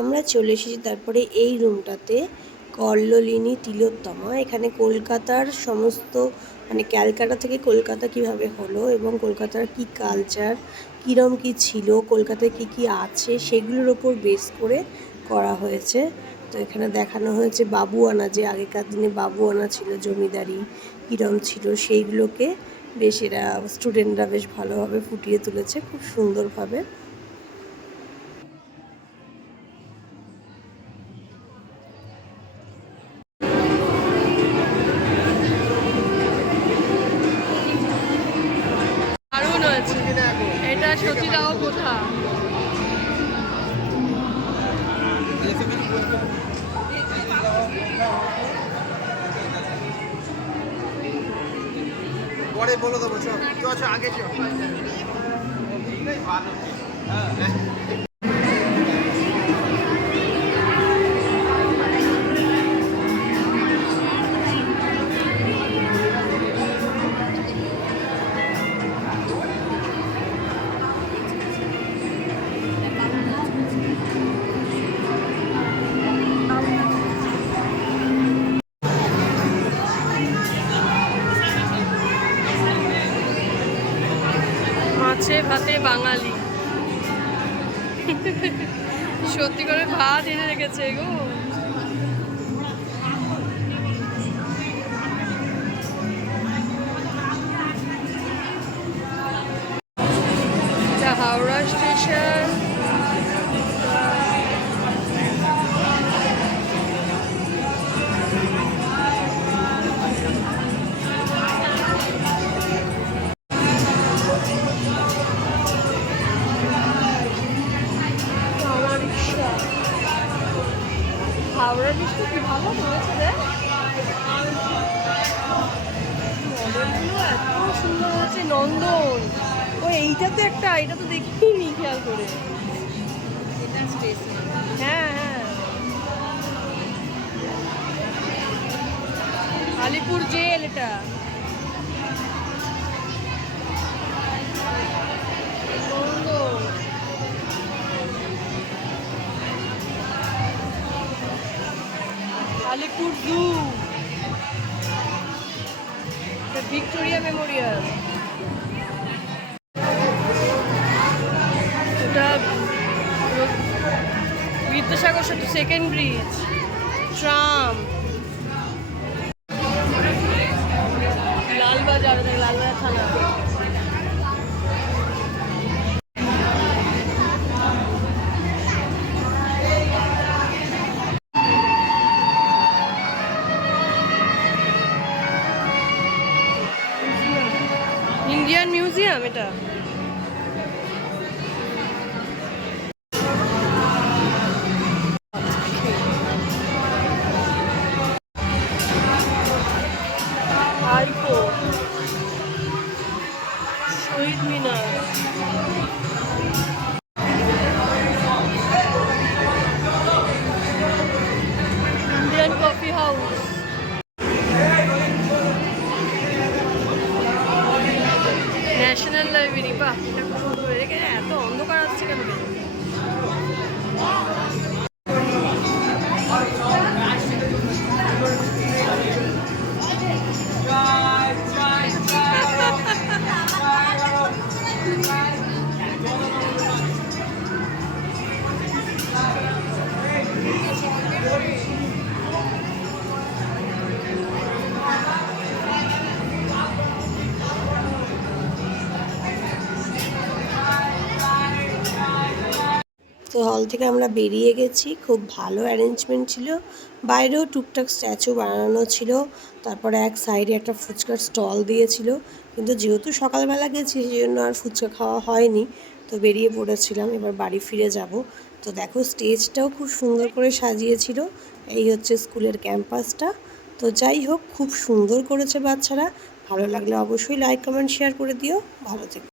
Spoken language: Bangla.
আমরা চলে এসেছি তারপরে এই রুমটাতে, কল্লোলিনী তিলোত্তমা। এখানে কলকাতার সমস্ত মানে ক্যালকাটা থেকে কলকাতা কিভাবে হলো এবং কলকাতার কি কালচার, কীরম কী ছিল, কলকাতায় কি কি আছে সেগুলোর ওপর বেস করে করা হয়েছে। তো এখানে দেখানো হয়েছে বাবুয়ানা, যে আগেকার দিনে বাবুয়ানা ছিল, জমিদারি কীরম ছিল সেইগুলোকে বেশ এরা স্টুডেন্টরা বেশ ভালোভাবে ফুটিয়ে তুলেছে খুব সুন্দরভাবে। এটা সতীদাহ প্রথা। পরে বলে দেবো, চল আগে চল। মাছে ভাতে বাঙালি, সত্যি করে ভাত এনে রেখেছে গো। হাওড়া স্টেশন। হাওড়া রিক্সা কি ভালো করেছে রে, মডেলগুলো এত সুন্দর হচ্ছে। নন্দন, ও এইটা তো একটা, এটা তো দেখিনি খেয়াল করে। হ্যাঁ হ্যাঁ, আলিপুর জেল এটা। Alipur zoo, Victoria memorial. এটা Vidyasagar Setu, second bridge, tram, Lalbazar, Lalbazar থানা। ইন্ডিয়ান মিউজিয়াম এটা। High court, Shaheed Minar, Indian coffee house, national library. বাহ, এটা খুব সুন্দর। এত অন্ধকার আসছে কেন? তো হল থেকে আমরা বেরিয়ে গেছি, খুব ভালো অ্যারেঞ্জমেন্ট ছিল। বাইরেও টুকটাক স্ট্যাচু বানানো ছিল, তারপরে এক সাইডে একটা ফুচকার স্টল দিয়েছিল। কিন্তু যেহেতু সকালবেলা গেছি সেই জন্য আর ফুচকা খাওয়া হয়নি, তো বেরিয়ে পড়েছিলাম, এবার বাড়ি ফিরে যাব। তো দেখো স্টেজটাও খুব সুন্দর করে সাজিয়েছিল। এই হচ্ছে স্কুলের ক্যাম্পাসটা। তো যাই হোক, খুব সুন্দর করেছে বাচ্চারা। ভালো লাগলে অবশ্যই লাইক কমেন্ট শেয়ার করে দিও। ভালো থেকো।